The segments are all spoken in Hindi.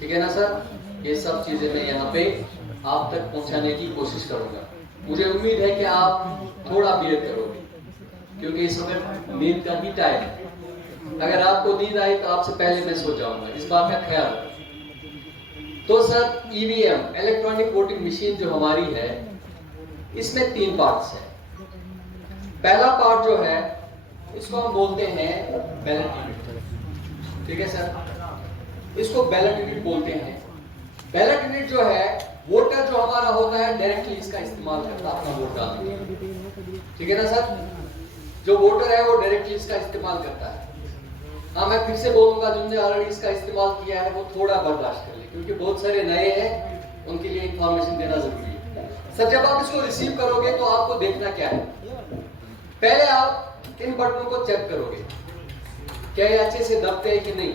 ठीक है ना सर? ये सब चीजें मैं यहाँ पे आप तक पहुंचाने की कोशिश करूंगा। मुझे उम्मीद है कि आप थोड़ा बेयर करोगे, क्योंकि इस वक्त नींद का ही टाइम है। अगर आपको नींद आई तो आपसे पहले मैं सो जाऊंगा, इस बात का ख्याल रखें। तो sir EVM electronic voting machine जो हमारी है, इसमें 3 पार्ट्स है। पहला पार्ट जो है इसको हम बोलते हैं बैलेट यूनिट। ठीक है सर, इसको बैलेट यूनिट बोलते हैं। बैलेट यूनिट जो है, वोटर जो हमारा होता है डायरेक्टली इसका इस्तेमाल करता है अपना वोट डालने के लिए। ठीक है ना सर? जो वोटर है वो डायरेक्टली इसका इस्तेमाल करता है। हाँ, मैं फिर से बोलूंगा, जिनने ऑलरेडी इसका इस्तेमाल किया है वो थोड़ा बर्दाश्त कर ले, क्योंकि बहुत सारे नए हैं, उनके लिए इंफॉर्मेशन देना जरूरी है। सर जब आप इसको रिसीव करोगे तो आपको देखना क्या है, पहले आप इन बटनों को चेक करोगे क्या ये अच्छे से दबते हैं कि नहीं।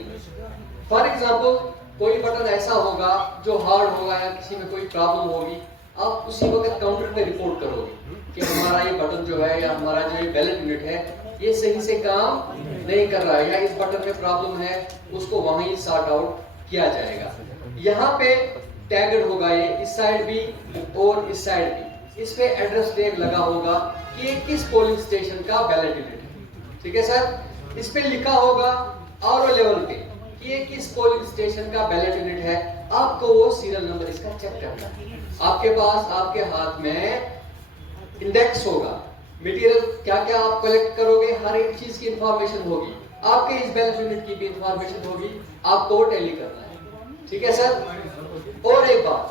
फॉर एग्जाम्पल कोई बटन ऐसा होगा जो हार्ड होगा या किसी में कोई प्रॉब्लम होगी, आप उसी वक्त काउंटर पे रिपोर्ट करोगे कि हमारा ये बटन जो है या हमारा जो ये बैलेट यूनिट है ये सही से काम नहीं कर रहा है, या इस बटन में प्रॉब्लम है, उसको वहीं सॉर्ट आउट किया जाएगा। यहाँ पे टैगड होगा ये, इस साइड भी और इस साइड भी, इस पे एड्रेस टैग लगा होगा कि ये किस पोलिंग स्टेशन का बैलेट यूनिट है। ठीक है सर? इस पे लिखा होगा आरओ लेवल पे कि ये किस पोलिंग स्टेशन का बैलेट यूनिट है। आपको वो सीरियल नंबर इसका चेक करना है। आपके पास आपके हाथ में इंडेक्स होगा, मटेरियल क्या क्या आप कलेक्ट करोगे, हर एक चीज की इंफॉर्मेशन होगी, आपके इस बैलेट यूनिट की भी इंफॉर्मेशन होगी, आपको टैली करना है। ठीक है सर? और एक बात,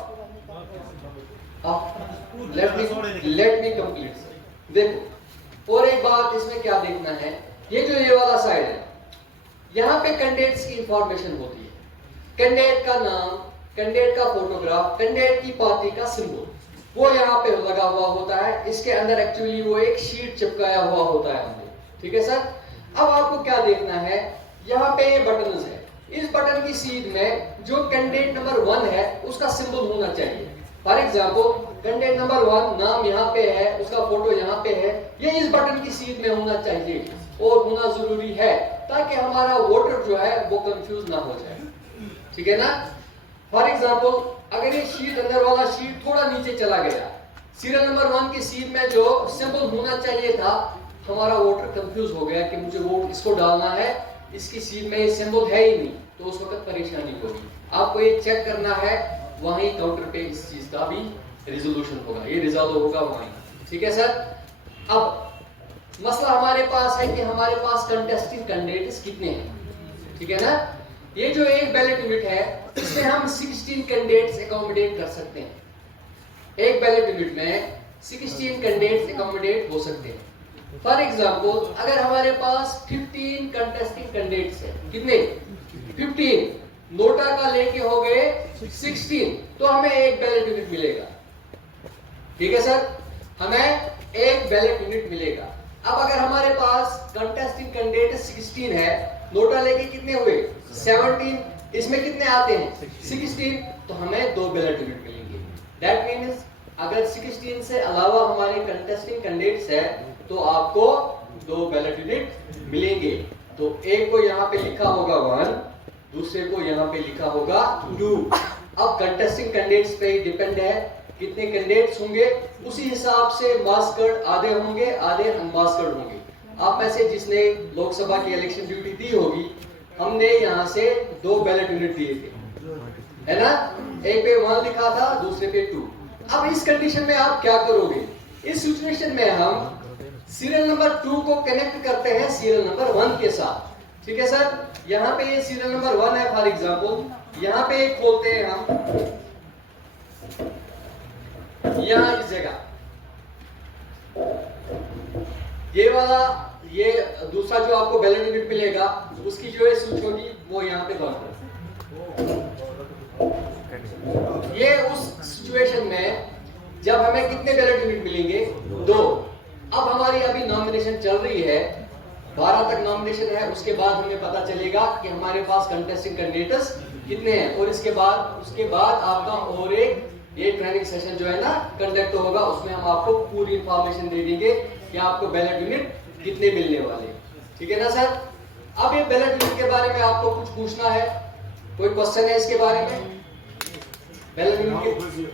लेट मी कंप्लीट सर। देखो, और एक बात इसमें क्या देखना है, ये जो ये वाला साइड है, यहाँ पे कैंडिडेट्स की इंफॉर्मेशन होती है। कैंडिडेट का नाम, कैंडिडेट का फोटोग्राफ, कैंडिडेट की पार्टी का सिंबल, वो यहाँ पे लगा हुआ होता है। इसके अंदर एक्चुअली वो एक शीट चिपकाया हुआ होता है हमने। ठीक है सर? अब आपको क्या देखना है, यहाँ पे ये बटन्स है, इस बटन की सीध में जो कैंडिडेट नंबर 1 है उसका सिंबल होना चाहिए। फॉर एग्जाम्पल कैंडिडेट नंबर 1 नाम यहाँ पे है, उसका फोटो यहाँ पे है, ये इस बटन की सीध में होना चाहिए और होना जरूरी है, ताकि हमारा वोटर जो है वो कंफ्यूज ना हो जाए। ठीक है ना? फॉर एग्जाम्पल अगर ये शीट, अंदर वाला शीट थोड़ा नीचे चला गया, सीरियल नंबर 1 की सीट में जो सिंबल होना चाहिए था, हमारा वोटर कंफ्यूज हो गया कि मुझे वोट इसको डालना है, इसकी सीट में ये सिंबल है ही नहीं, तो उस वक्त परेशानी होगी। आपको ये चेक करना है, वहीं काउंटर पे इस चीज का भी रिजोल्यूशन होगा, ये रिजॉल्व होगा वहीं। ठीक है सर? अब मसला हमारे पास है कि हमारे पास कंटेस्टिंग कैंडिडेट्स कितने हैं। ठीक है ना? ये जो एक बैलेट यूनिट है इसमें हम 16 कैंडिडेट्स अकोमोडेट कर सकते हैं। एक बैलेट यूनिट में 16 कैंडिडेट्स अकोमोडेट हो सकते हैं। फॉर एग्जांपल अगर हमारे पास 15 कंटेस्टिंग कैंडिडेट्स हैं, कितने? 15, नोटा का लेके हो गए 16, तो हमें एक बैलेट यूनिट मिलेगा। ठीक है सर? हमें एक बैलेट यूनिट मिलेगा। अब अगर हमारे पास कंटेस्टिंग कैंडिडेट 16 है, नोटा लेके कितने हुए? 17, इसमें कितने आते हैं? 16, तो हमें 2 बैलेट यूनिट मिलेंगे। दैट मीन्स अगर 16 से अलावा हमारे कंटेस्टिंग कैंडिडेट्स है तो आपको 2 बैलेट यूनिट मिलेंगे। तो एक को यहाँ पे लिखा होगा 1, दूसरे को यहाँ पे लिखा होगा 2। अब कंटेस्टिंग कैंडिडेट्स पे ही डिपेंड है कितने कैंडिडेट्स होंगे, उसी हिसाब से मास्कर्ड आधे होंगे, आधे अनमास्कर्ड होंगे। आप में से जिसने लोकसभा की इलेक्शन ड्यूटी दी होगी, हमने यहाँ से 2 बैलेट यूनिट दिए थे, है ना? एक पे 1 लिखा था, दूसरे पे 2। अब इस कंडीशन में आप क्या करोगे? इस सिचुएशन में हम सीरियल नंबर 2 को कनेक्ट करते हैं सीरियल नंबर 1 के साथ। ठीक है सर? यहाँ पे ये सीरियल नंबर 1 है, फॉर एग्जाम्पल यहाँ पे एक खोलते हैं हम, यहाँ इस जगह ये वाला, ये दूसरा जो आपको बैलेट यूनिट मिलेगा उसकी जो है स्विच होगी वो यहाँ पे बंद है। ये उस सिचुएशन में जब हमें कितने बैलेट यूनिट मिलेंगे? 2। अब हमारी अभी नॉमिनेशन चल रही है, 12 तक नॉमिनेशन है, उसके बाद हमें पता चलेगा कि हमारे पास कंटेस्टिंग कैंडिडेट्स कितने हैं, और उसके बाद आपका और एक ये ट्रेनिंग सेशन जो है ना कंडक्ट होगा, उसमें हम आपको पूरी इंफॉर्मेशन दे देंगे कि आपको बैलेट यूनिट कितने मिलने वाले। ठीक है ना सर? अब ये बैलेट यूनिट के बारे में आपको कुछ पूछना है? कोई क्वेश्चन है इसके बारे में? बैलेट यूनिट के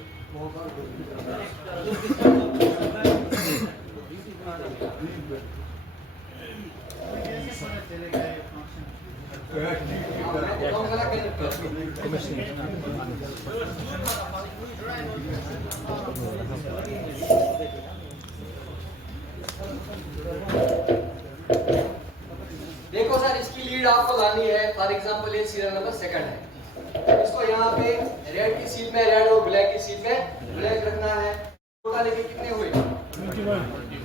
देखो सर, इसकी लीड आपको लानी है। फॉर एग्जांपल ये सीरियल नंबर सेकंड है, इसको यहाँ पे रेड की सीट में रेड और ब्लैक की सीट में ब्लैक रखना है। टोटल लेके कितने हुए?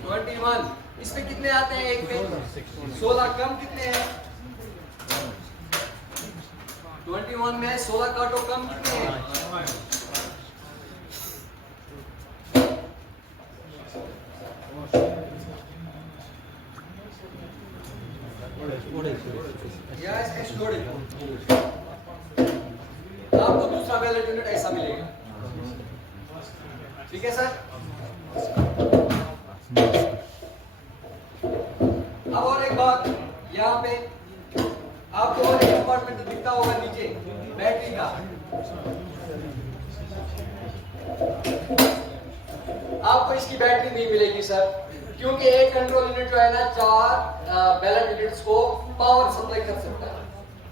21। इसमें कितने आते हैं एक पे? 16। कम कितने हैं? 21 में 16 काटो, कम कितने हैं? आपको दूसरा बैलेट यूनिट ऐसा मिलेगा। ठीक है सर। अब और एक बात, यहाँ पे आपको और एक कंपार्टमेंट दिखता होगा नीचे बैटरी का। आपको इसकी बैटरी नहीं मिलेगी सर, क्योंकि एक कंट्रोल यूनिट जो है ना 4 बैलेट यूनिट्स को पावर सप्लाई कर सकता है।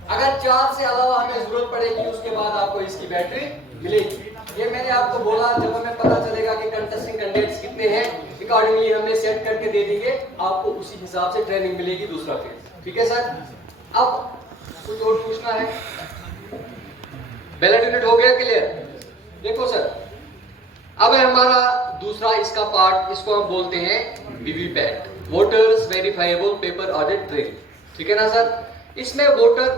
अगर 4 से अलावा हमें जरूरत पड़ेगी उसके बाद आपको इसकी बैटरी मिलेगी। ये मैंने आपको बोला, जब हमें पता चलेगा कि कंटेस्टिंग कैंडिडेट्स कितने हैं, अकॉर्डिंगली हमें सेट करके दे देंगे, आपको उसी हिसाब से ट्रेनिंग मिलेगी दूसरा फेज। ठीक है सर। अब कुछ और पूछना है? बैलेट यूनिट हो गया क्लियर? देखो सर, अब है हमारा दूसरा इसका पार्ट, इसको हम बोलते हैं VVPAT, voters verifiable paper audit trail. ठीक है ना सर। इसमें वोटर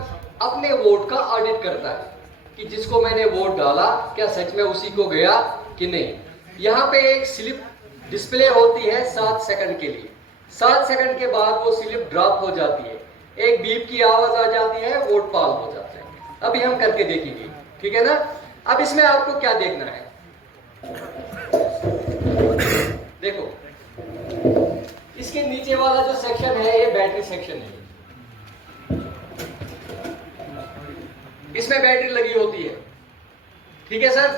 अपने वोट का ऑडिट करता है कि जिसको मैंने वोट डाला क्या सच में उसी को गया कि नहीं। यहाँ पे एक स्लिप डिस्प्ले होती है 7 सेकंड के लिए। 7 सेकंड के बाद वो स्लिप ड्रॉप हो जाती है, एक बीप की आवाज आ जाती है, वोट पाल हो जाता है। अभी हम करके देखेंगे। ठीक है ना। अब इसमें आपको क्या देखना है, देखो इसके नीचे वाला जो सेक्शन है ये बैटरी सेक्शन है। इसमें बैटरी लगी होती है। ठीक है सर।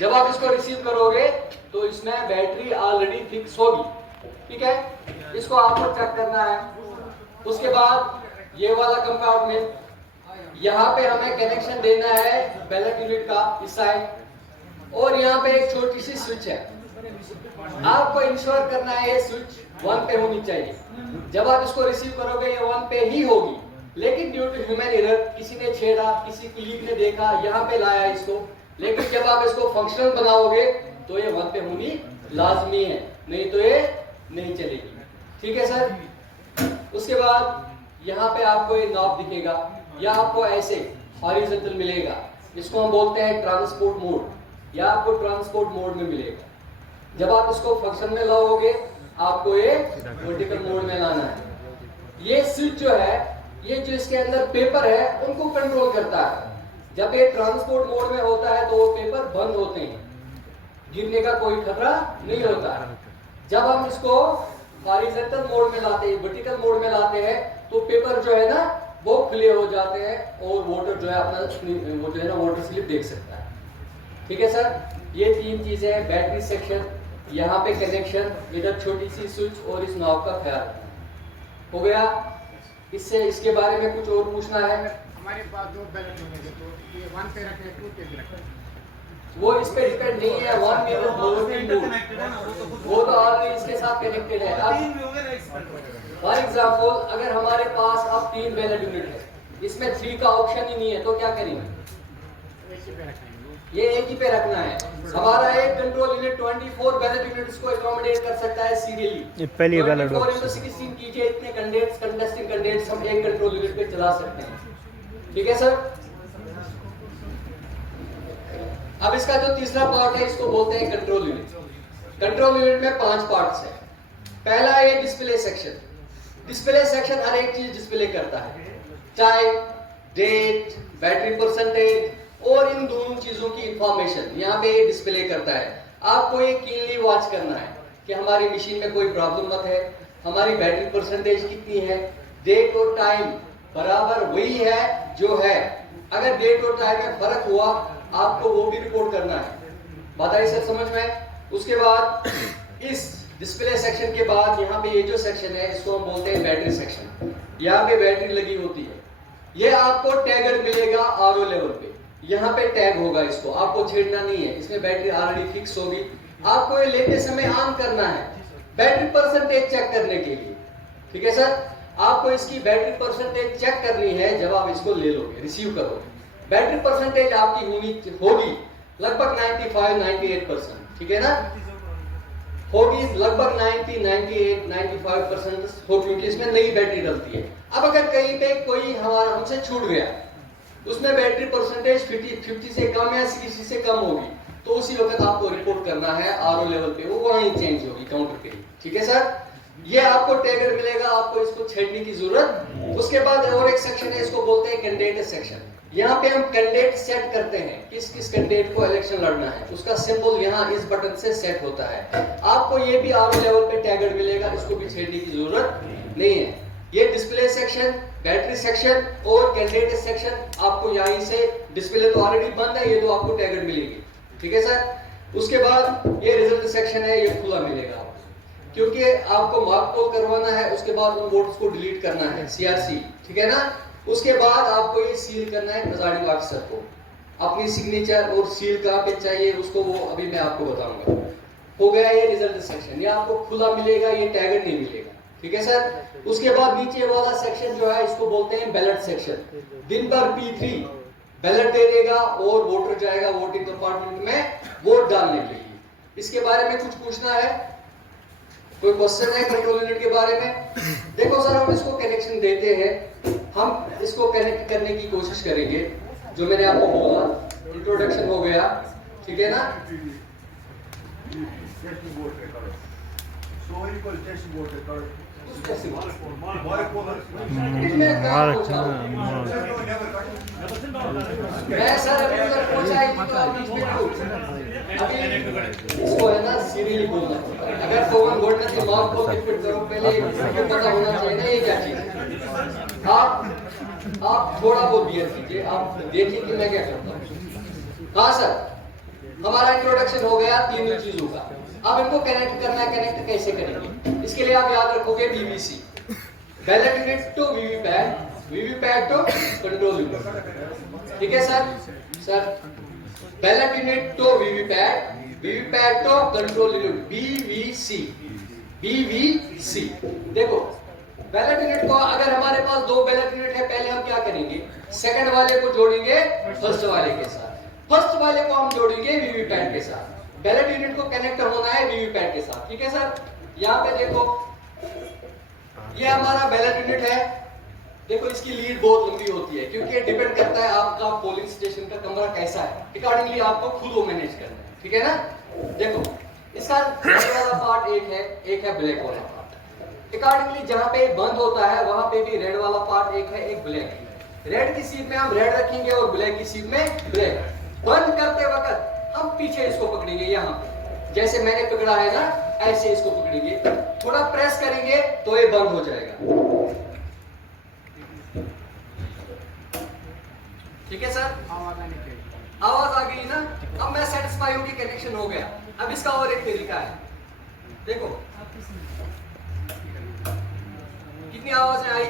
जब आप इसको रिसीव करोगे तो इसमें बैटरी ऑलरेडी फिक्स होगी। ठीक है। इसको आपको चेक करना है। उसके बाद ये वाला कंपार्टमेंट, यहाँ पे हमें कनेक्शन देना है बैलेट यूनिट का इस साइड, और यहाँ पे एक छोटी सी स्विच है। आपको इंश्योर करना है ये स्विच 1 पे होनी चाहिए। जब आप इसको रिसीव करोगे ये 1 पे ही होगी, लेकिन ड्यू टू ह्यूमन एरर किसी ने छेड़ा, किसी क्लिक ने देखा, यहाँ पे लाया इसको, लेकिन जब आप इसको फंक्शनल बनाओगे तो ये 1 पे होनी लाजमी है, नहीं तो ये नहीं चलेगी। ठीक है सर। उसके बाद यहाँ पे आपको ये नॉब दिखेगा, या आपको ऐसे हॉरिजॉन्टल मिलेगा, इसको हम बोलते हैं ट्रांसपोर्ट मोड, या आपको ट्रांसपोर्ट मोड में मिलेगा। जब आप इसको फंक्शन में लाओगे आपको ये वर्टिकल मोड में लाना है। ये स्विच जो है, ये जो इसके अंदर पेपर है उनको कंट्रोल करता है। जब ये ट्रांसपोर्ट मोड में होता है तो वो पेपर बंद होते हैं, गिरने का कोई खतरा नहीं होता है। जब हम इसको हॉरिजॉन्टल मोड में लाते हैं, वर्टिकल मोड में लाते हैं, तो पेपर जो है ना वो खुले हो जाते हैं और वोटर जो है अपना वो जो है ना वोटर स्लिप देख सकता है। ठीक है सर। ये 3 चीजें हैं, बैटरी सेक्शन, यहाँ पे कनेक्शन, इधर छोटी सी स्विच और इस नॉब का ख्याल हो गया। इससे इसके बारे में कुछ और पूछना है? हमारे पास 2 बैलेट होंगे, तो ये 1 पे रखें, 2 पे भी रखें। वो इस पे डिपेंड नहीं है। 1 में वो तो ऑलरेडी इसके साथ कनेक्टेड है। अब फॉर एग्जांपल अगर हमारे पास अब 3 बैलेट यूनिट है, इसमें 3 का ऑप्शन ही नहीं है, तो क्या करेंगे? ये एक ही पे रखना है। हमारा एक कंट्रोल यूनिट 24 बैलेट यूनिट्स को अकोमोडेट कर सकता है सीरियली। पहली बैलेट 24/16 कीजिए, इतने कैंडिडेट्स, कंटेस्टिंग कैंडिडेट्स हम एक कंट्रोल यूनिट पे चला सकते हैं। ठीक है सर। अब इसका जो तीसरा पार्ट है इसको बोलते हैं कंट्रोल यूनिट। कंट्रोल यूनिट में 5 पार्ट्स हैं। पहला है डिस्प्ले सेक्शन। डिस्प्ले सेक्शन हर एक चीज डिस्प्ले करता है, टाइम, डेट, बैटरी परसेंटेज और इन दोनों चीजों की इंफॉर्मेशन यहाँ पे डिस्प्ले करता है। आपको ये कीनली वॉच करना है कि हमारी मशीन में कोई प्रॉब्लम मत है, हमारी बैटरी परसेंटेज कितनी है, डेट और टाइम बराबर वही है जो है अगर डेट और टाइम में फर्क हुआ आपको वो भी रिपोर्ट करना है। बात आई सर समझ में? उसके बाद इस डिस्प्ले सेक्शन के बाद यहाँ पे ये जो सेक्शन है इसको हम बोलते हैं बैटरी सेक्शन। यहाँ पे बैटरी लगी होती है, ये आपको टैगर मिलेगा आरओ लेवल पे, यहाँ पे टैग होगा, इसको आपको छेड़ना नहीं है, इसमें बैटरी ऑलरेडी फिक्स होगी। आपको ये लेते समय ऑन करना है बैटरी परसेंटेज चेक करने के लिए, ठीक है सर? आपको इसकी बैटरी परसेंटेज चेक करनी है जब आप इसको ले लोगे, रिसीव करोगे। बैटरी परसेंटेज आपकी होगी लगभग 95-98%, ठीक है ना? होगी लगभग 90-98-95% हो, क्योंकि इसमें नई बैटरी डलती है। अब अगर कहीं पे कोई हमारा हमसे छूट गया, उसमें बैटरी परसेंटेज 50 से कम या 60 से कम होगी, तो उसी वक्त आपको रिपोर्ट करना है आरओ लेवल पे, वो वहीं चेंज होगी काउंटर पे, ठीक है सर? ये आपको टैगर मिलेगा, आपको इसको छेड़ने की जरूरत। उसके बाद और एक सेक्शन है, इसको बोलते हैं कैंडिडेट सेक्शन। यहाँ पे हम कैंडिडेट सेट करते हैं, किस किस कैंडिडेट को इलेक्शन लड़ना है, उसका सिंबल यहाँ इस बटन से सेट होता है। आपको ये भी आरओ लेवल पे टैगर मिलेगा, इसको भी छेड़ने की जरूरत नहीं है। ये डिस्प्ले सेक्शन, बैटरी सेक्शन और कैंडिडेट सेक्शन आपको यहीं से, डिस्प्ले तो ऑलरेडी बंद है, ये तो आपको टैगर मिलेगी, ठीक है सर? उसके बाद ये रिजल्ट सेक्शन है, ये खुला मिलेगा आपको, क्योंकि आपको मार्क पोल करवाना है, उसके बाद उन वोट्स को डिलीट करना है, सीआरसी, ठीक है ना? उसके बाद आपको ये सील करना है प्रिजाइडिंग ऑफिसर को, अपनी सिग्नेचर और सील कहाँ पे चाहिए उसको वो अभी मैं आपको बताऊंगा। हो गया ये रिजल्ट सेक्शन, ये आपको खुला मिलेगा, ये टैगर नहीं मिलेगा, ठीक है सर? उसके बाद नीचे वाला सेक्शन जो है इसको बोलते हैं बैलेट सेक्शन। दिन भर P3 बैलेट दे देगा और वोटर जाएगा वोटिंग कंपार्टमेंट में वोट डालने के लिए। इसके बारे में कुछ पूछना है? कोई क्वेश्चन है कंट्रोल यूनिट के बारे में? देखो सर, हम इसको कनेक्शन देते हैं, हम इसको कनेक्ट करने की कोशिश करेंगे। जो मैंने आपको बोला इंट्रोडक्शन हो गया, ठीक है ना? मैं सर अभी उधर पहुंचा ही तो आप बीच में अभी इसको है ना सीरियली बोलना। अगर फोन बोलना तो माउथ को रिपीट करो, पहले इसको पता होना चाहिए ना ये क्या चीज है। आप थोड़ा बहुत बियर कीजिए, आप देखिए कि मैं क्या करता हूँ। हाँ सर, हमारा इंट्रोडक्शन हो गया तीनों चीजों का। अब इनको कनेक्ट करना है, कनेक्ट कैसे करेंगे? इसके लिए आप याद रखोगे BVC, ballot unit to VVPAT, VVPAT to control unit, ठीक है sir? Sir ballot unit to VVPAT, VVPAT to control unit, BVC, BVC. देखो बैलेट यूनिट को, अगर हमारे पास दो बैलेट यूनिट है, पहले हम क्या करेंगे? सेकंड वाले को जोड़ेंगे फर्स्ट वाले के साथ, फर्स्ट वाले को हम जोड़ेंगे वीवीपैट के साथ। बैलेट यूनिट को कनेक्ट होना है वीवीपैट के साथ, ठीक है सर? यहाँ पे देखो, ये हमारा बैलेट यूनिट है। देखो इसकी लीड बहुत लंबी होती है, क्योंकि डिपेंड करता है आपका पोलिंग स्टेशन का कमरा कैसा है, अकॉर्डिंगली आपको खुद वो मैनेज करना है, ठीक है ना? देखो इसका रेड वाला पार्ट एक है ब्लैक वाला पार्ट। अकॉर्डिंगली जहां पे बंद होता है वहां पे भी रेड वाला पार्ट एक है, एक ब्लैक है। रेड की सीट में हम रेड रखेंगे और ब्लैक की सीट में ब्लैक। बंद करते वक्त हम पीछे इसको पकड़ेंगे, यहाँ पे जैसे मैंने पकड़ा है ना, ऐसे इसको पकड़ेंगे, थोड़ा प्रेस करेंगे तो ये बंद हो जाएगा, ठीक है सर? आवाज आ गई ना? अब मैं सेटिस्फाई हूं कि कनेक्शन हो गया। अब इसका और एक तरीका है, देखो कितनी आवाजें आई?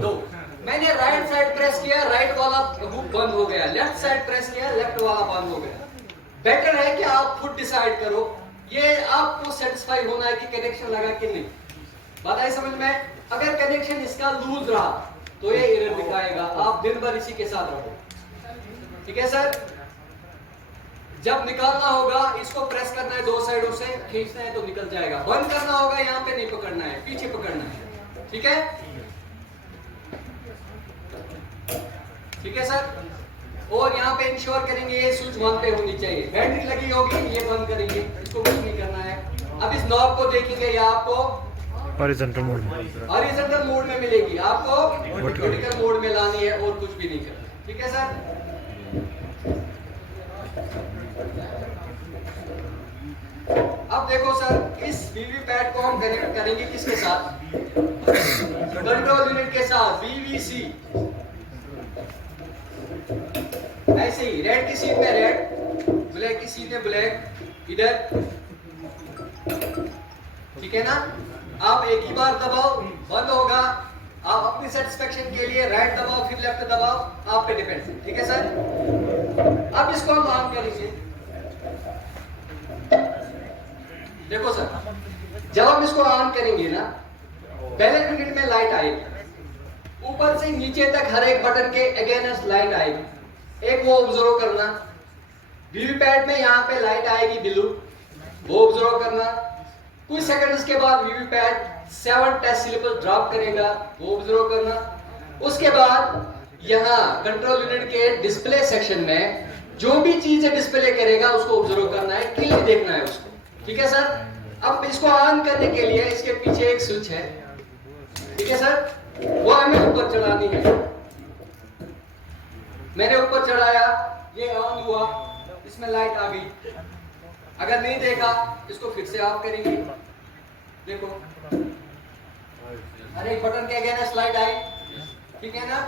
दो। मैंने राइट साइड प्रेस किया, राइट वाला हुक बंद हो गया, लेफ्ट साइड प्रेस किया, लेफ्ट वाला बंद हो गया। बेटर है कि आप खुद डिसाइड करो, ये आपको सेटिस्फाई होना है कि कनेक्शन लगा कि नहीं। बात आई समझ में? अगर कनेक्शन इसका लूज रहा तो ये एरर दिखाएगा, आप दिन भर इसी के साथ रहो, ठीक है सर? जब निकालना होगा इसको प्रेस करना है, दो साइडों से खींचना है तो निकल जाएगा। बंद करना होगा, यहाँ पे नहीं पकड़ना है, पीछे पकड़ना है, ठीक है? ठीक है सर? और यहाँ पे इंश्योर करेंगे ये स्विच 1 पे होनी चाहिए, बैटरी लगी होगी ये बंद करेंगे, इसको कुछ नहीं करना है। अब इस नॉब को देखेंगे, या आपको हॉरिजॉन्टल मोड में मिलेगी, आपको वर्टिकल मोड में लानी है और कुछ भी नहीं करना, ठीक है सर? अब देखो सर, इस वीवीपैट को हम कनेक्ट करेंगे किसके साथ? कंट्रोल यूनिट के साथ, वीवीसी। ऐसे ही रेड की सीट में रेड, ब्लैक की सीट में ब्लैक, इधर, ठीक है ना। आप एक ही बार दबाओ, बंद होगा। आप अपनी सेटिस्फेक्शन के लिए राइट दबाओ फिर लेफ्ट दबाओ, आप पे डिपेंड है, ठीक है सर। अब इसको हम ऑन करेंगे। देखो सर, जब हम इसको ऑन करेंगे ना, पहले मिनट में लाइट आएगी, ऊपर से नीचे तक हर एक बटन के अगेंस्ट लाइट आएगी। एक वो ऑब्जर्व करना, वीवीपैट में यहाँ पे लाइट आएगी ब्लू, वो ऑब्जर्व करना। कुछ सेकंड्स के बाद वीवीपैट 7 टेस्ट सिलेबस ड्रॉप करेगा, वो ऑब्जर्व करना। उसके बाद यहाँ कंट्रोल यूनिट के डिस्प्ले सेक्शन में जो भी चीजें डिस्प्ले करेगा उसको ऑब्जर्व करना है, क्लियर देखना है उसको, ठीक है सर। अब इसको ऑन करने के लिए इसके पीछे एक स्विच है, ठीक है सर, वो हमें ऊपर चढ़ानी है। मैंने ऊपर चढ़ाया, ये ऑन हुआ, इसमें लाइट आ गई। अगर नहीं देखा इसको फिर से ऑफ करेंगे। देखो हर एक बटन के अगेंस्ट लाइट आई, ठीक है ना।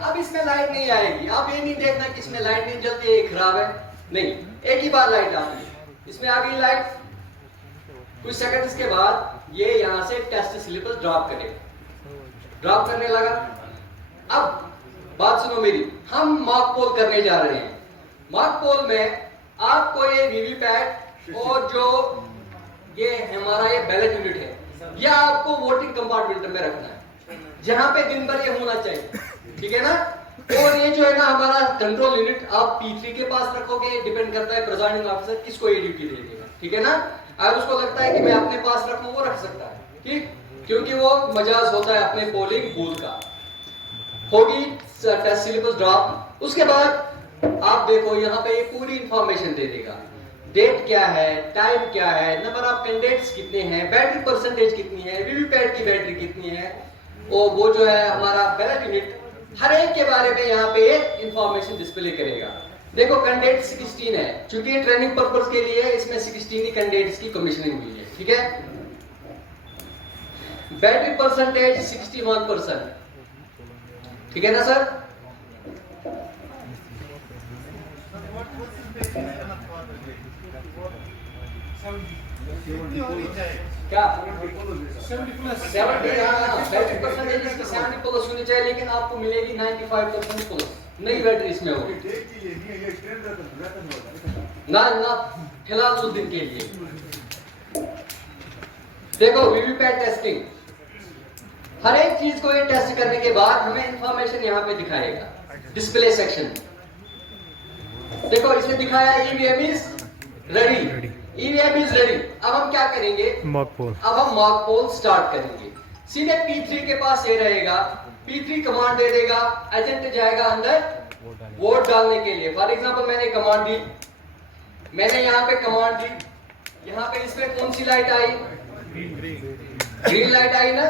अब इसमें लाइट नहीं आएगी। आप ये नहीं देखना कि इसमें लाइट नहीं जलती है, खराब है, नहीं, एक ही बार लाइट आती है। इसमें आ गई लाइट। कुछ सेकंड्स के बाद ये यहां से टेस्ट सिलेबस ड्रॉप करेगा, ड्रॉप करने लगा। अब बात सुनो मेरी, हम मॉक पोल करने जा रहे हैं। मॉक पोल में आपको ये वीवीपैट और जो ये हमारा ये बैलेट यूनिट है, यह आपको वोटिंग कंपार्टमेंट में रखना है, जहां पे दिन भर ये होना चाहिए, ठीक है ना। और ये जो है ना हमारा कंट्रोल यूनिट आप P3 के पास रखोगे, डिपेंड करता है प्रिजाइडिंग ऑफिसर किसको ये ड्यूटी दे देगा, ठीक है ना। अगर उसको लगता है कि मैं अपने पास रखूं, वो रख सकता है, ठीक, क्योंकि वो मजाज होता है अपने पोलिंग बूथ का। होगी टेस्ट सिलेबस ड्रॉप। उसके बाद आप देखो यहाँ पे ये पूरी इंफॉर्मेशन दे देगा, डेट क्या है, टाइम क्या है, नंबर ऑफ कैंडिडेट्स कितने हैं, बैटरी परसेंटेज कितनी है, वीवीपैट की बैटरी कितनी है, और वो जो है हमारा बैलेट यूनिट, हर एक के बारे में यहाँ पे एक इंफॉर्मेशन डिस्प्ले करेगा। देखो कैंडिडेट 16 है, चूंकि ट्रेनिंग पर्पस के लिए इसमें 16 ही कैंडिडेट्स की कमीशनिंग हुई है, ठीक है। बैटरी परसेंटेज 61%, ठीक है ना सर। क्या 70 बैटरी परसेंटेज इसकी 70 प्लस होनी चाहिए, लेकिन आपको मिलेगी 95% प्लस, नई बैटरी इसमें होगी ना ना, फिलहाल कुछ दिन के लिए। देखो वीवीपैट टेस्टिंग, हर एक चीज को ये टेस्ट करने के बाद हमें इंफॉर्मेशन यहाँ पे दिखाएगा डिस्प्ले सेक्शन। देखो इसने दिखाया EVM is ready, EVM is ready. अब हम क्या करेंगे, मॉक पोल। अब हम मॉक पोल स्टार्ट करेंगे। सीधे P3 के पास ये रहेगा, P3 कमांड दे देगा, एजेंट जाएगा अंदर वोट डालने के लिए। फॉर एग्जांपल मैंने कमांड दी, मैंने यहाँ पे कमांड दी, यहाँ पे इसमें कौन सी लाइट आई, ग्रीन लाइट आई ना।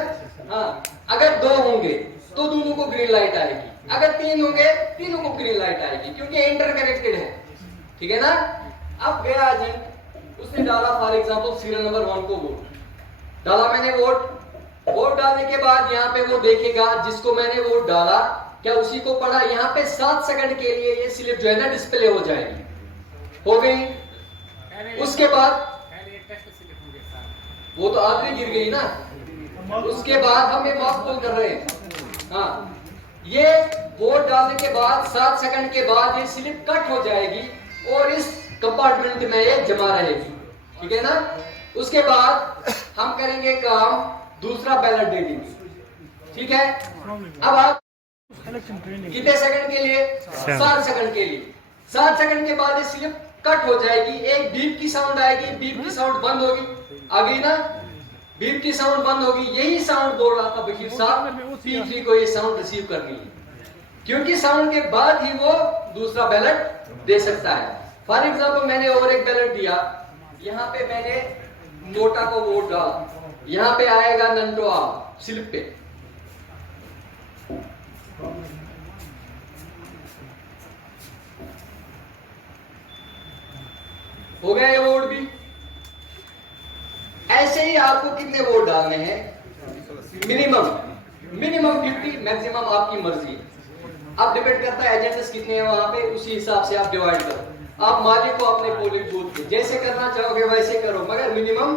हाँ, अगर 2 होंगे तो दोनों को ग्रीन लाइट आएगी, अगर 3 होंगे तीनों को ग्रीन लाइट आएगी, क्योंकि इंटरकनेक्टेड है, ठीक है ना। अब गया एजेंट, उसने डाला फॉर एग्जांपल सीरियल नंबर 1 को वोट डाला मैंने, वोट डालने के बाद यहाँ पे वो देखेगा जिसको मैंने वोट डाला क्या उसी को पड़ा। यहाँ पे 7 सेकंड के लिए ये स्लिप जो है ना डिस्प्ले हो जाएगी, हो गई। उसके बाद वो तो आखिरी गिर गई ना, उसके बाद हम ये मॉक पोल कर रहे हैं। हाँ, ये वोट डालने के बाद 7 सेकंड के बाद ये स्लिप कट हो जाएगी और इस कंपार्टमेंट में ये जमा रहेगी, ठीक है ना। उसके बाद हम करेंगे काम, दूसरा बैलेट दे देंगे, ठीक है। अब आप कितने सेकंड के लिए, 7 सेकंड के लिए। 7 सेकंड के बाद ये स्लिप कट हो जाएगी, एक बीप की साउंड आएगी, बीप की साउंड बंद होगी, आ गई ना, बीप की साउंड बंद होगी। यही साउंड बोल रहा था बशीर साहब, P3 को ये साउंड रिसीव करनी है, क्योंकि साउंड के बाद ही वो दूसरा बैलेट दे सकता है। फॉर एग्जांपल मैंने और एक बैलेट दिया, यहाँ पे मैंने नोटा को वोट डाला, यहाँ पे आएगा नंटोआ स्लिप पे, हो गया ये वोट भी। ऐसे ही आपको कितने वोट डालने हैं, मिनिमम 50, मैक्सिमम आपकी मर्जी है। अब डिपेंड करता है एजेंट्स कितने हैं वहां पे, उसी हिसाब से आप डिवाइड करो। आप मालिक को अपने पोलिंग बूथ के जैसे करना चाहोगे वैसे करो, मगर मिनिमम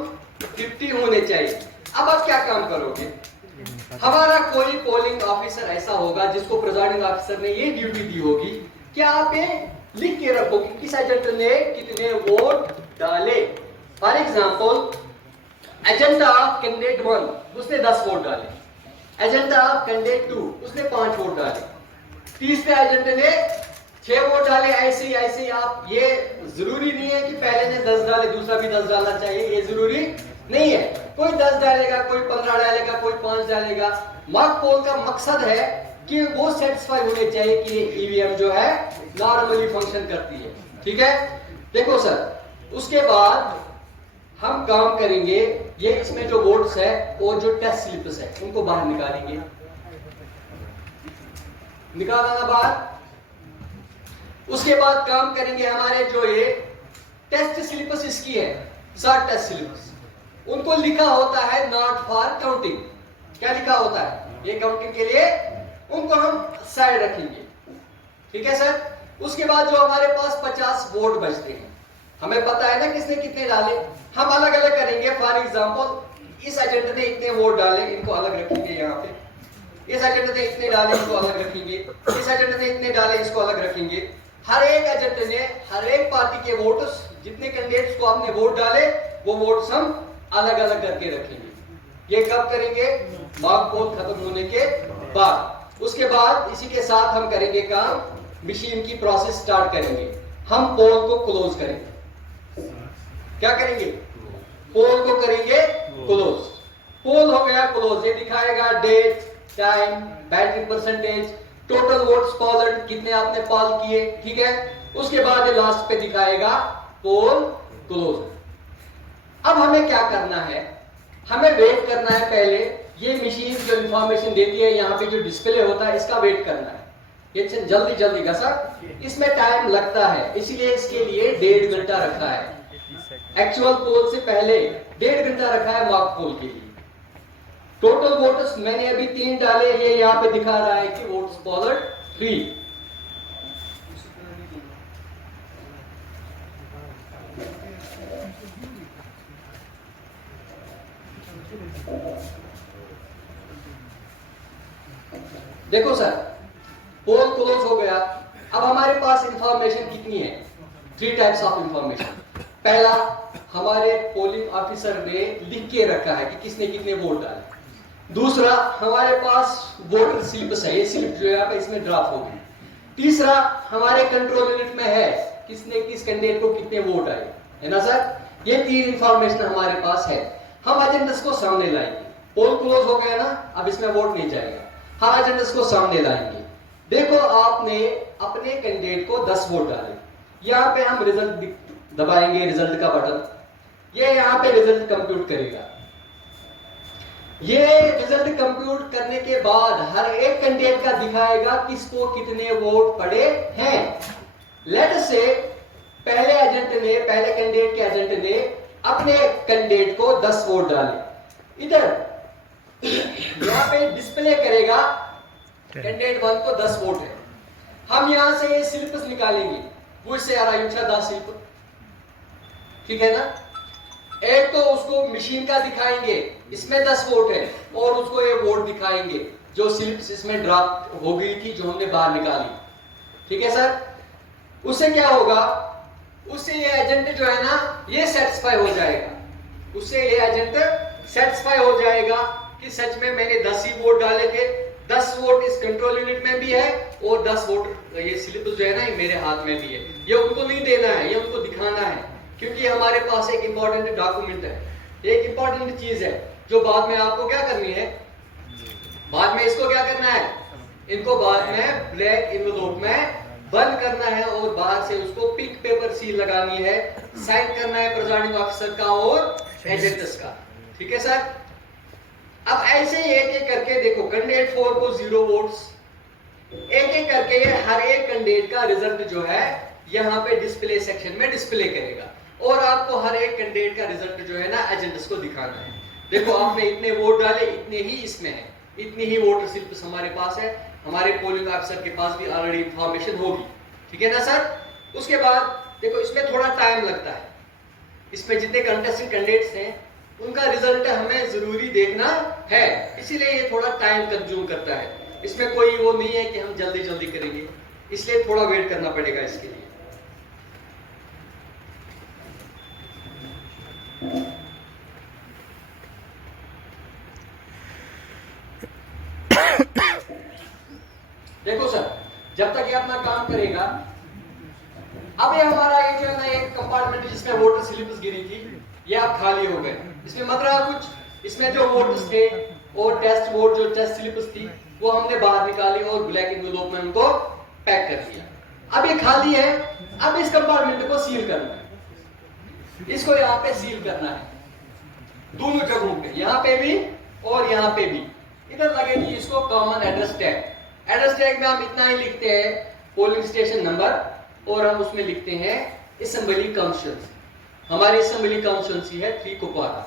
50 होने चाहिए। अब आप क्या काम करोगे, हमारा कोई पोलिंग ऑफिसर ऐसा होगा जिसको प्रिजाइडिंग ऑफिसर ने ये ड्यूटी दी होगी कि आप ये लिख के रखो कि किस एजेंट ने कितने वोट डाले। For example agent of candidate 1 उसने 10 वोट डाले, एजेंट ऑफ कैंडिडेट 2 उसने 5 वोट डाले, तीसरे एजेंट ने 6 वोट डाले। ऐसे ही आप, ये जरूरी नहीं है कि पहले ने 10 डाले दूसरा भी 10 डालना चाहिए, ये जरूरी नहीं है। कोई 10 डालेगा, कोई 15 डालेगा, कोई 5 डालेगा। मॉक पोल का मकसद है कि वो सेटिस्फाई होने चाहिए कि ईवीएम जो है नॉर्मली फंक्शन करती है। ठीक है, देखो सर, उसके बाद हम काम करेंगे, ये इसमें जो वोट्स है और जो टेस्ट स्लिप्स है उनको बाहर निकालेंगे, निकालना बाहर। उसके बाद काम करेंगे हमारे जो ये टेस्ट स्लिप्स इसकी है, 60 टेस्ट स्लिप्स, उनको लिखा होता है नॉट फॉर काउंटिंग। क्या लिखा होता है, ये काउंटिंग के लिए, उनको हम साइड रखेंगे। ठीक है सर, उसके बाद जो हमारे पास 50 वोट बचते हैं, हमें पता है ना किसने कितने डाले, हम अलग अलग करेंगे। फॉर एग्जांपल इस एजेंट ने इतने वोट डाले, इनको अलग रखेंगे यहाँ पे, इस एजेंट ने इतने डाले, इसको अलग रखेंगे, इस एजेंट ने इतने डाले, इसको अलग रखेंगे। हर एक एजेंट ने हर एक पार्टी के वोट, जितने कैंडिडेट्स को आपने वोट डाले वो वोट्स हम अलग अलग करके रखेंगे। ये कब करेंगे, मॉक पोल खत्म होने के बाद। उसके बाद इसी के साथ हम करेंगे काम, मशीन की प्रोसेस स्टार्ट करेंगे। हम पोल को क्लोज करेंगे। क्या करेंगे, पोल को करेंगे क्लोज। पोल हो गया क्लोज, ये दिखाएगा date, time, battery percentage, total votes polled, कितने आपने पॉल किए। ठीक है, उसके बाद ये लास्ट पे दिखाएगा पोल क्लोज। अब हमें क्या करना है, हमें वेट करना है। पहले ये मशीन जो इंफॉर्मेशन देती है, यहाँ पे जो डिस्प्ले होता है, इसका वेट करना है। ये जल्दी जल्दी का सर, इसमें टाइम लगता है, इसलिए इसके लिए 1.5 घंटा रखा है। एक्चुअल पोल से पहले 1.5 घंटा रखा है मॉक पोल के लिए। टोटल वोट्स मैंने अभी 3 डाले, ये यहाँ पे दिखा रहा है कि वोट्स पॉल्ड 3। देखो सर, पोल क्लोज हो गया। अब हमारे पास इंफॉर्मेशन कितनी है, 3 टाइप्स ऑफ इंफॉर्मेशन। पहला, हमारे पोलिंग ऑफिसर ने लिख के रखा है कि किसने कितने वोट डाले। दूसरा, हमारे पास वोटर स्लिप्स है, ये स्लिप जो है इसमें ड्राफ्ट होगी। तीसरा, हमारे कंट्रोल यूनिट में है किसने किस कैंडिडेट को कितने वोट आए, है ना सर। ये 3 इंफॉर्मेशन हमारे पास है। हम एजेंडस को सामने लाएंगे। पोल क्लोज हो गया ना, अब इसमें वोट नहीं जाएगा, हम एजेंडस को सामने लाएंगे। देखो, आपने अपने कैंडिडेट को 10 वोट डाले, यहाँ पे हम रिजल्ट दबाएंगे, रिजल्ट का बटन, ये यहाँ पे रिजल्ट कंप्यूट करेगा। ये रिजल्ट कंप्यूट करने के बाद हर एक कैंडिडेट का दिखाएगा किसको कितने वोट पड़े हैं। लेट से पहले कैंडिडेट के एजेंट ने अपने कैंडिडेट को 10 वोट डाले। इधर यहाँ पे डिस्प्ले करेगा कैंडिडेट 1 को 10 वोट है। हम यहां से ये स्लिप्स निकालेंगे, वो से आ रहा है 10 स्लिप, ठीक है ना। एक तो उसको मशीन का दिखाएंगे, इसमें 10 वोट है, और उसको ये वोट दिखाएंगे जो स्लिप्स इसमें ड्राफ्ट हो गई थी, जो हमने बाहर निकाली। ठीक है सर, उससे क्या होगा, उससे ये एजेंट जो है ना ये सेटिस्फाई हो जाएगा। उससे ये एजेंट सेटिस्फाई हो जाएगा कि सच में मैंने 10 ही वोट डाले थे, 10 वोट इस कंट्रोल यूनिट में भी है और 10 वोट ये स्लिप जो है ना ये मेरे हाथ में भी है। ये उनको नहीं देना है, ये उनको दिखाना है, क्योंकि हमारे पास एक इंपॉर्टेंट डॉक्यूमेंट है, एक इंपॉर्टेंट चीज है जो बाद में आपको क्या करनी है, बाद में इसको क्या करना है, इनको बाद में ब्लैक एनवेलप में बंद करना है और बाहर से उसको पिंक पेपर सील लगानी है, साइन करना है प्रिजाइडिंग ऑफिसर का और एजेंट्स का। ठीक है सर। अब ऐसे ही एक एक करके देखो, कैंडिडेट 4 को 0 वोट्स, एक एक करके हर एक कैंडिडेट का रिजल्ट जो है यहाँ पे डिस्प्ले सेक्शन में डिस्प्ले करेगा, और आपको हर एक कैंडिडेट का रिजल्ट जो है ना एजेंट्स को दिखाना है। देखो, आपने इतने वोट डाले, इतने ही इसमें है, इतनी ही वोटर स्लिप्स हमारे पास है, हमारे पोलिंग ऑफिसर के पास भी ऑलरेडी इंफॉर्मेशन होगी, ठीक है ना सर। उसके बाद देखो इसमें थोड़ा टाइम लगता है, इसमें जितने कंटेस्टेड कैंडिडेट्स हैं उनका रिजल्ट हमें जरूरी देखना है, इसीलिए ये थोड़ा टाइम कंज्यूम करता है। इसमें कोई वो नहीं है कि हम जल्दी जल्दी करेंगे, इसलिए थोड़ा वेट करना पड़ेगा इसके लिए। देखो सर, जब तक ये अपना काम करेगा, अब ये हमारा ये जो है ना एक कंपार्टमेंट जिसमें वोटर स्लिप्स गिरी थी, ये अब खाली हो गए। इसमें मत रहा कुछ, इसमें जो वोटर्स थे और टेस्ट वोट जो टेस्ट स्लिप्स थी वो हमने बाहर निकाली और ब्लैक एनवेलप में उनको पैक कर दिया। अब ये खाली है, अब इस कंपार्टमेंट को सील करना है, इसको यहाँ पे सील करना है, दोनों जगहों पे, यहाँ पे भी और यहाँ पे भी। इधर लगेगी इसको common address tag. Address tag में हम इतना ही लिखते हैं, पोलिंग स्टेशन नंबर, और हम उसमें लिखते हैं असेंबली कॉन्स्टिट्यूंसी। हमारी असेंबली कॉन्स्टिट्यूंसी है 3 कुपवारा।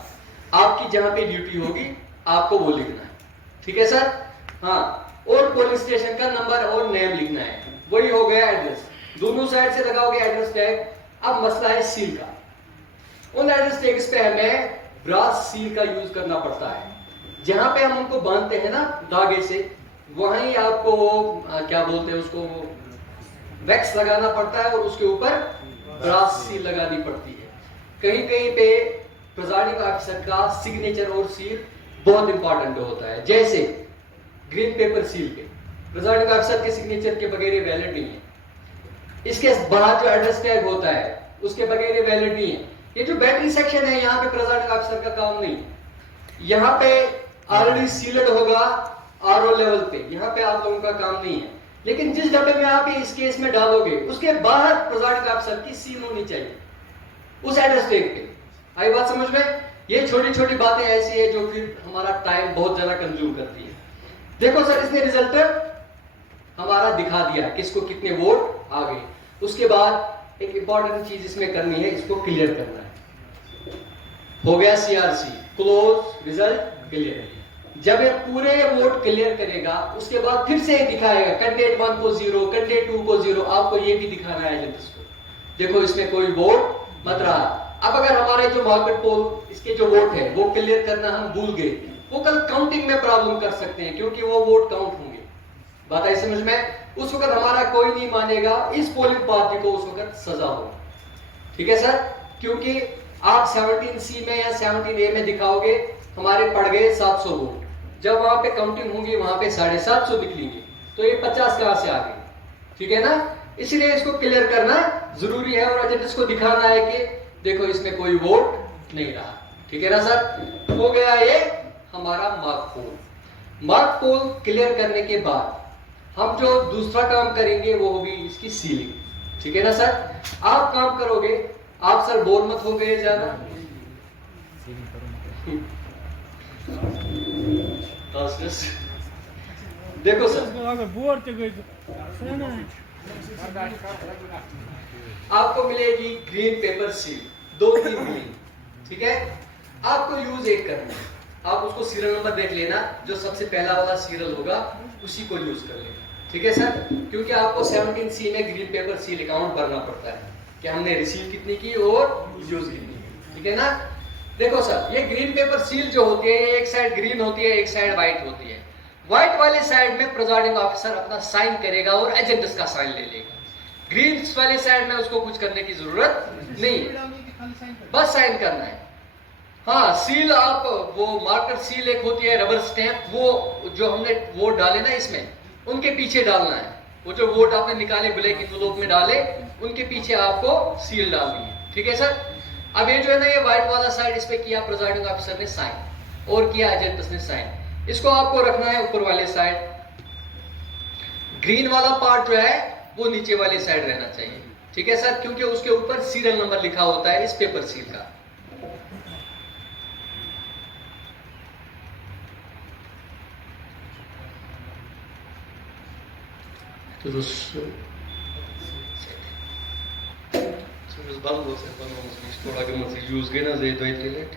आपकी जहां पे ड्यूटी होगी आपको वो लिखना है, ठीक है सर। हाँ, और पोलिंग स्टेशन का नंबर और नेम लिखना है, वही हो गया एड्रेस। दोनों साइड से लगाओगे एड्रेस टैग। अब मसला है सील का। उन एड्रेस टैग्स पे हमें ब्रास सील का यूज करना पड़ता है। जहां पे हम उनको बांधते हैं ना धागे से, वहीं आपको क्या बोलते हैं उसको, वैक्स लगाना पड़ता है और उसके ऊपर ब्रास सील लगानी पड़ती है। कहीं कहीं पे प्रिजाइडिंग ऑफिसर का सिग्नेचर और सील बहुत इंपॉर्टेंट होता है। जैसे ग्रीन पेपर सील पे प्रिजाइडिंग ऑफिसर के सिग्नेचर के बगैर वैलिड नहीं है। इसके बाहर जो एड्रेस टैग होता है उसके बगैर वैलिड नहीं है। ये जो बैटरी सेक्शन है यहाँ पे प्रिजाइडिंग ऑफिसर का काम नहीं है। यहाँ पे ऑलरेडी सील्ड होगा आरओ लेवल पे, यहाँ पे आप लोगों का काम नहीं है। लेकिन जिस डब्बे में आप इस केस में डालोगे उसके बाहर प्रिजाइडिंग ऑफिसर की सील होनी चाहिए उस एड्रेस टैग पे। आई बात समझ में? ये छोटी छोटी बातें ऐसी है जो फिर हमारा टाइम बहुत ज्यादा कंज्यूम करती है। देखो सर, इसने रिजल्ट हमारा दिखा दिया किसको कितने वोट आ गए। उसके बाद एक इंपॉर्टेंट चीज इसमें करनी है, इसको क्लियर करना है। हो गया सीआरसी, क्लोज रिजल्ट क्लियर। जब ये पूरे वोट क्लियर करेगा उसके बाद फिर से दिखाएगा कैंडिडेट 1 को 0, कैंडिडेट 2 को 0। आपको ये भी दिखाना है एजेंट्स को, देखो इसमें कोई वोट मत रहा। अब अगर हमारे जो मार्केट पोल इसके जो वोट है वो क्लियर करना हम भूल गए, वो कल काउंटिंग में प्रॉब्लम कर सकते हैं क्योंकि वो वोट काउंट होंगे। बात आई समझ में? उस वक्त हमारा कोई नहीं मानेगा, इस पोलिंग पार्टी को उस वक्त सजा होगी, ठीक है सर। क्योंकि आप 17C में या 17A में दिखाओगे हमारे पड़ गए 700 वोट, जब वहां पे काउंटिंग होंगी वहां पे 750 निकलेंगे, तो ये 50 कहां से आ गए, ठीक है ना। इसलिए इसको क्लियर करना जरूरी है और एजेंट्स को दिखाना है कि देखो इसमें कोई वोट नहीं रहा, ठीक है ना सर। हो गया ये हमारा मार्क पोल। मार्क पोल क्लियर करने के बाद हम जो दूसरा काम करेंगे वो होगी इसकी सीलिंग, ठीक है ना सर। आप काम करोगे, आप सर बोर मत हो गए ज्यादा। देखो सर, आपको मिलेगी ग्रीन पेपर सील, 2-3 मिलेंगी, ठीक है। आपको यूज एक करना है, आप उसको सीरियल नंबर देख लेना, जो सबसे पहला वाला सीरियल होगा उसी को यूज कर लेना, ठीक है सर। क्योंकि आपको 17C में ग्रीन पेपर सील अकाउंट भरना पड़ता है कि हमने रिसीव कितनी की और यूज कितनी की, ठीक है ना। देखो सर, ये ग्रीन पेपर सील जो होती है एक साइड ग्रीन होती है, एक साइड व्हाइट होती है। व्हाइट वाले साइड में प्रिजाइडिंग ऑफिसर अपना साइन करेगा और एजेंट्स का साइन ले लेगा। ग्रीन वाले साइड में उसको कुछ करने की जरूरत नहीं, बस साइन करना है। हाँ, सील आप वो मार्कर सील एक होती है, रबर स्टैंप, वो जो हमने वोट डाले ना इसमें उनके पीछे डालना है। वो जो वोट आपने निकाले ब्लैक एनवेलप में डाले उनके पीछे आपको सील डालनी है, ठीक है सर। अब ये जो है ना ये व्हाइट वाला साइड इस पे किया प्रिजाइडिंग ऑफिसर ने साइन और किया एजेंट्स ने साइन, इसको आपको रखना है ऊपर वाले साइड। ग्रीन वाला पार्ट जो है वो नीचे वाले साइड रहना चाहिए, ठीक है सर, क्योंकि उसके ऊपर सीरियल नंबर लिखा होता है इस पेपर सील का। Thora gemacht, ich use gerne sehr deutlich.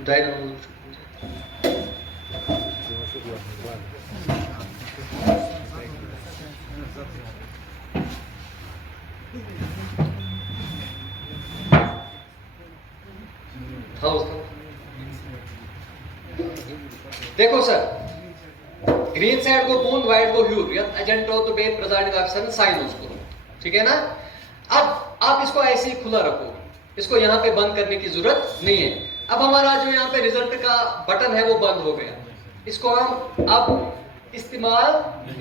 Deine देखो सर, ग्रीन साइड को बून, व्हाइट को ह्यू, agent of the day, presiding officer ने साइन उसको, ठीक है ना। अब आप इसको ऐसे ही खुला रखो, इसको यहां पे बंद करने की जरूरत नहीं है। अब हमारा जो यहाँ पे रिजल्ट का बटन है वो बंद हो गया, इसको हम अब इस्तेमाल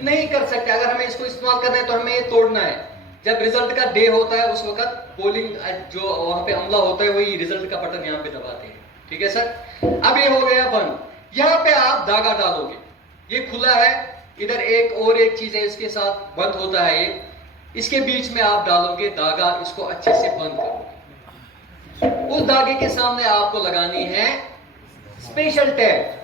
नहीं कर सकते। अगर हमें इसको इस्तेमाल करना है तो हमें ये तोड़ना है। जब रिजल्ट का डे होता है उस वक्त पोलिंग जो वहां पे अमला होता है वही रिजल्ट का बटन यहाँ पे दबाते हैं, ठीक है सर। अब ये हो गया बंद, यहाँ पे आप धागा डालोगे, ये खुला है, इधर एक और एक चीज है इसके साथ बंद होता है ये, इसके बीच में आप डालोगे धागा, इसको अच्छे से बंद करोगे। उस धागे के सामने आपको लगानी है स्पेशल टैग।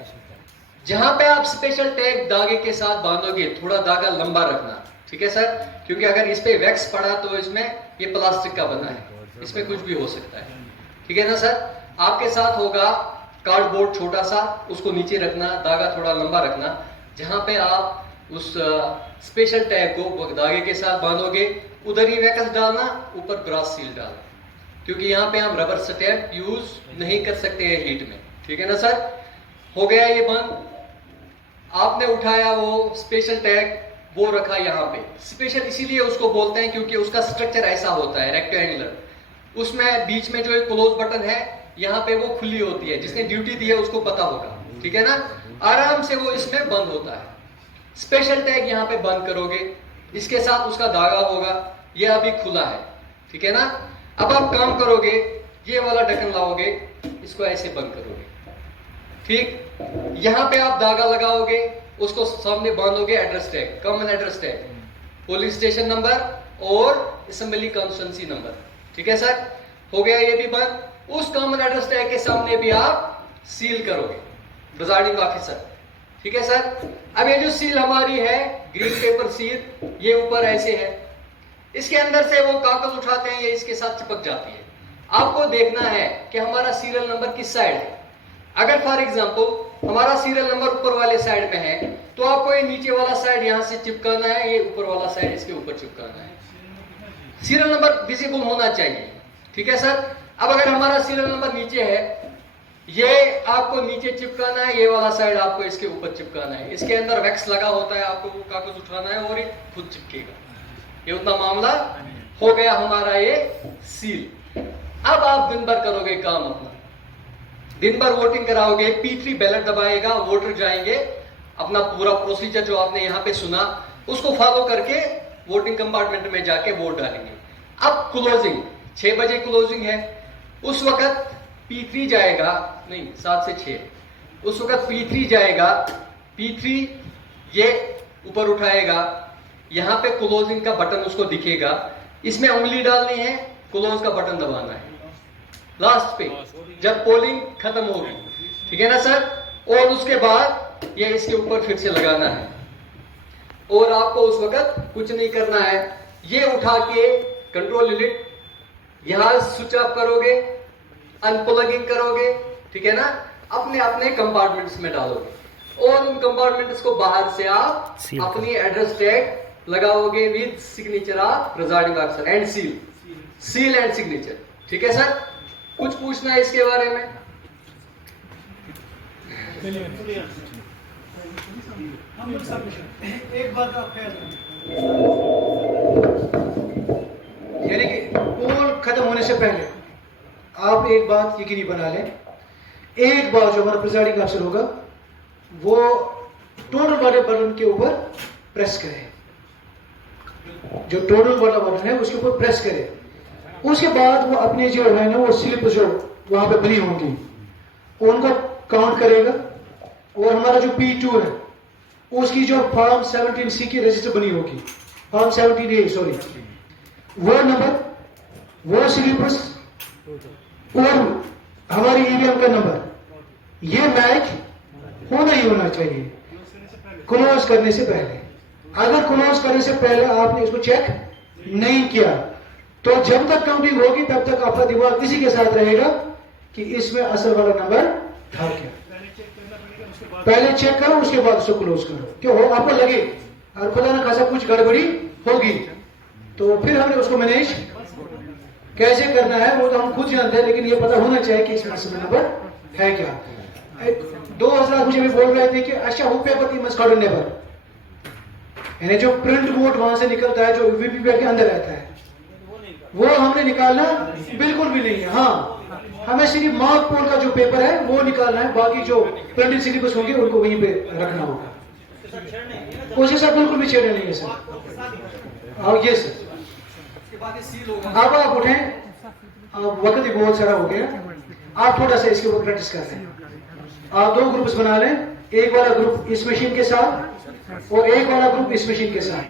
जहां पे आप स्पेशल टैग धागे के साथ बांधोगे, थोड़ा धागा लंबा रखना, ठीक है सर, क्योंकि अगर इस पे वैक्स पड़ा तो इसमें ये प्लास्टिक का बना है, इसमें कुछ भी हो सकता है, ठीक है ना सर। आपके साथ होगा कार्डबोर्ड छोटा सा, उसको नीचे रखना, धागा थोड़ा लंबा रखना। जहां पे आप उस स्पेशल टैग को धागे के साथ बांधोगे उधर ही वैक्स डालना, ऊपर ब्रास सील डालना, क्योंकि यहाँ पे हम रबर स्टैम्प यूज नहीं कर सकते हैं हीट में, ठीक है ना सर। हो गया ये बंद। आपने उठाया वो स्पेशल टैग, वो रखा यहाँ पे। स्पेशल इसीलिए उसको बोलते हैं क्योंकि उसका स्ट्रक्चर ऐसा होता है रेक्टेंगुलर, उसमें बीच में जो एक क्लोज बटन है यहाँ पे वो खुली होती है, जिसने ड्यूटी दी है उसको पता होगा, ठीक है ना। आराम से वो इसमें बंद होता है। स्पेशल टैग यहाँ पे बंद करोगे, इसके साथ उसका धागा होगा, ये अभी खुला है, ठीक है ना। अब आप काम करोगे, ये वाला ढक्कन लाओगे, इसको ऐसे बंद करोगे, ठीक। यहाँ पे आप धागा लगाओगे, उसको सामने बांधोगे address tag, common address tag, police station number और असेंबली कॉन्स्टिट्यूंसी नंबर, ठीक है सर। हो गया ये भी बंद। उस कॉमन एड्रेस टैग के सामने भी आप सील करोगे, प्रिजाइडिंग ऑफिसर, ठीक है सर। अब ये जो सील हमारी है ग्रीन पेपर सील, ये ऊपर ऐसे है, इसके अंदर से वो कागज उठाते हैं, ये इसके साथ चिपक जाती है। आपको देखना है कि हमारा सीरियल नंबर किस साइड है। अगर फॉर एग्जांपल हमारा सीरियल नंबर ऊपर वाले साइड में है तो आपको ये नीचे वाला साइड यहां से चिपकाना है, ये ऊपर वाला साइड इसके ऊपर चिपकाना है। सीरियल नंबर विजिबल होना चाहिए, ठीक है सर। अब अगर हमारा सीरियल नंबर नीचे है, ये आपको नीचे चिपकाना है, ये वाला साइड आपको इसके ऊपर चिपकाना है। इसके अंदर वैक्स लगा होता है, आपको वो कागज उठाना है और ये खुद चिपकेगा। ये उतना मामला हो गया हमारा ये सील। अब आप दिन भर करोगे काम अपना, दिन भर वोटिंग कराओगे, P3 बैलेट दबाएगा, वोटर जाएंगे, अपना पूरा प्रोसीजर जो आपने यहाँ पे सुना उसको फॉलो करके वोटिंग कंपार्टमेंट में जाके वोट डालेंगे। अब क्लोजिंग 6 बजे क्लोजिंग है, उस वक्त P3 जाएगा, नहीं 7 से 6, उस वक्त P3 जाएगा, P3 ये ऊपर उठाएगा, यहाँ पे क्लोजिंग का बटन उसको दिखेगा, इसमें उंगली डालनी है, क्लोज का बटन दबाना है लास्ट पे जब पोलिंग खत्म होगी, ठीक है ना सर। और उसके बाद ये इसके ऊपर फिर से लगाना है और आपको उस वक्त कुछ नहीं करना है। ये उठा के कंट्रोल यूनिट यहां स्विच ऑफ करोगे, अनप्लगिंग करोगे, ठीक है ना, अपने अपने कंपार्टमेंट्स में डालोगे और उन कंपार्टमेंट्स को बाहर से आप अपनी एड्रेस टैग लगाओगे with signature of presiding officer and seal and signature, ठीक है सर। कुछ पूछना है इसके बारे में? एक बात आप ख्याल यानी कि पोल खत्म होने से पहले आप एक बात यकीनी बना लें, एक बार जो हमारा प्रिजाइडिंग ऑफिसर होगा वो टोटल वाले बटन के ऊपर प्रेस करे, जो टोटल वाला बटन है उसके ऊपर प्रेस करे। उसके बाद वो अपने जो है ना वो स्लिप जो वहां पे बनी होंगी उनको काउंट करेगा और हमारा जो P2 है उसकी जो फॉर्म 17C की रजिस्टर बनी होगी, फॉर्म 17A सॉरी, वो नंबर, वो स्लिपर्स और हमारी ईवीएम का नंबर ये मैच होना ही होना चाहिए क्लोज करने से पहले। अगर क्लोज करने से पहले आपने इसको चेक नहीं किया तो जब तक काउंटिंग होगी तब तक आपका दिमाग किसी के साथ रहेगा कि इसमें असल वाला नंबर था क्या। पहले चेक करो, उसके बाद उसको क्लोज करो। क्यों हो आपको लगे और खुदा ना खासा कुछ गड़बड़ी होगी तो फिर हमने उसको मैनेज कैसे करना है वो तो हम खुद जानते हैं, लेकिन ये पता होना चाहिए कि इसमें समय नंबर है क्या। 2000 मुझे भी बोल रहे थे कि अच्छा वो पेपर की मस्ट नेबर, यानी जो प्रिंट बोर्ड वहां से निकलता है जो वीवीपैट के अंदर रहता है वो हमने निकालना बिल्कुल भी नहीं है। हाँ, हमें सिर्फ मार्क पोल का जो पेपर है वो निकालना है, बाकी जो प्रिंटिंग सिलेबस होंगे उनको वहीं पे रखना होगा। उसी सब बिल्कुल भी छेड़े नहीं है सर। और ये सर अब आप उठें, अब वक्त ही बहुत सारा हो गया, आप थोड़ा सा इसके ऊपर प्रैक्टिस कर रहे हैं। आप 2 ग्रुप्स बना लें, एक वाला ग्रुप इस मशीन के साथ और एक वाला ग्रुप इस मशीन के साथ।